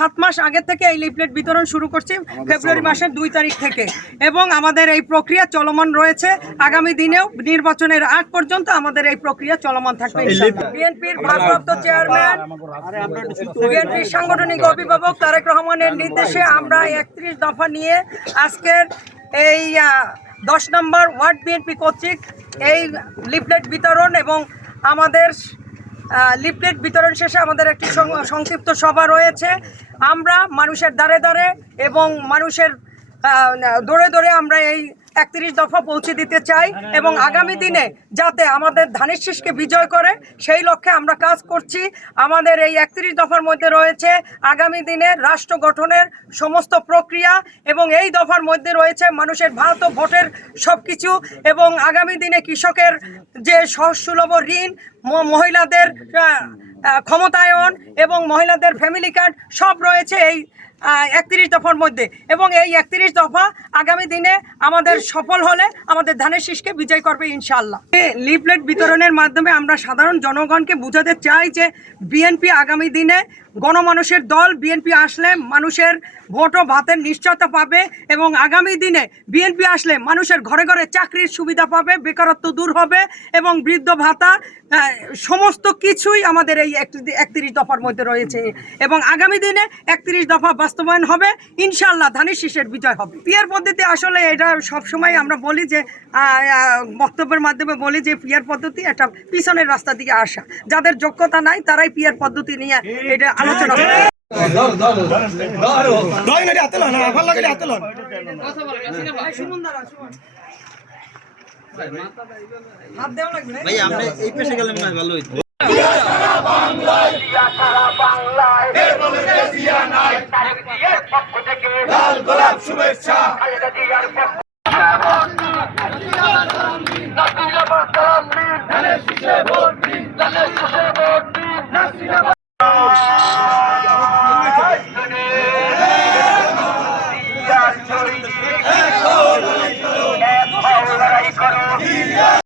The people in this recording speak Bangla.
সাত মাস আগে থেকে এই লিফলেট বিতরণ শুরু করছি ফেব্রুয়ারি মাসের দুই তারিখ থেকে। এবং আমাদের এই প্রক্রিয়া চলমান রয়েছে। আগামী দিনেও নির্বাচনের আগ পর্যন্ত আমাদের এই প্রক্রিয়া চলমান থাকবে বিএনপির ভারপ্রাপ্ত চেয়ারম্যান বিএনপির সাংগঠনিক অভিভাবক তারেক রহমানের নির্দেশে আমরা একত্রিশ দফা নিয়ে আজকের এই দশ নম্বর ওয়ার্ড বিএনপি কর্তৃক এই লিফলেট বিতরণ এবং আমাদের লিফলেট বিতরণ শেষে আমাদের একটি সংক্ষিপ্ত সভা রয়েছে। আমরা মানুষের দ্বারে দ্বারে এবং মানুষের দৌড়ে দৌড়ে আমরা এই একত্রিশ দফা পৌঁছে দিতে চাই এবং আগামী দিনে যাতে আমাদের ধানের শীষকে বিজয় করে সেই লক্ষ্যে আমরা কাজ করছি। আমাদের এই একত্রিশ দফার মধ্যে রয়েছে আগামী দিনে রাষ্ট্র গঠনের সমস্ত প্রক্রিয়া এবং এই দফার মধ্যে রয়েছে মানুষের ভাত ও ভোটের সব কিছু এবং আগামী দিনে কৃষকের যে সহজ সুলভ ঋণ মহিলাদের ক্ষমতায়ন এবং মহিলাদের ফ্যামিলি কার্ড সব রয়েছে এই একত্রিশ দফার মধ্যে। এবং এই একত্রিশ দফা আগামী দিনে আমাদের সফল হলে আমাদের ধানের শীষকে বিজয় করবে ইনশাল্লাহ লিফলেট বিতরণের মাধ্যমে আমরা সাধারণ জনগণকে বোঝাতে চাই যে বিএনপি আগামী দিনে গণমানুষের দল, বিএনপি আসলে মানুষের ভোট ও ভাতের নিশ্চয়তা পাবে এবং আগামী দিনে বিএনপি আসলে মানুষের ঘরে ঘরে চাকরির সুবিধা পাবে, বেকারত্ব দূর হবে এবং বৃদ্ধ ভাতা সমস্ত কিছুই আমাদের এই একত্রিশ দফার মধ্যে রয়েছে। এবং আগামী দিনে একত্রিশ দফা বাস্তবায়ন হবে ইনশাল্লাহ ধানের শীষের বিজয় হবে। পিয়ার পদ্ধতি আসলে এটা সবসময় আমরা বলি যে বক্তব্যের মাধ্যমে বলি যে পিয়ার পদ্ধতি একটা পিছনের রাস্তা দিকে আসা। যাদের যোগ্যতা নাই তারাই পিয়ার পদ্ধতি নিয়ে এটা আলোচনা করে ভাই আমরা এই পেশে গেলে মনে ভালো হইতো। লাল গোলাপ শুভেচ্ছা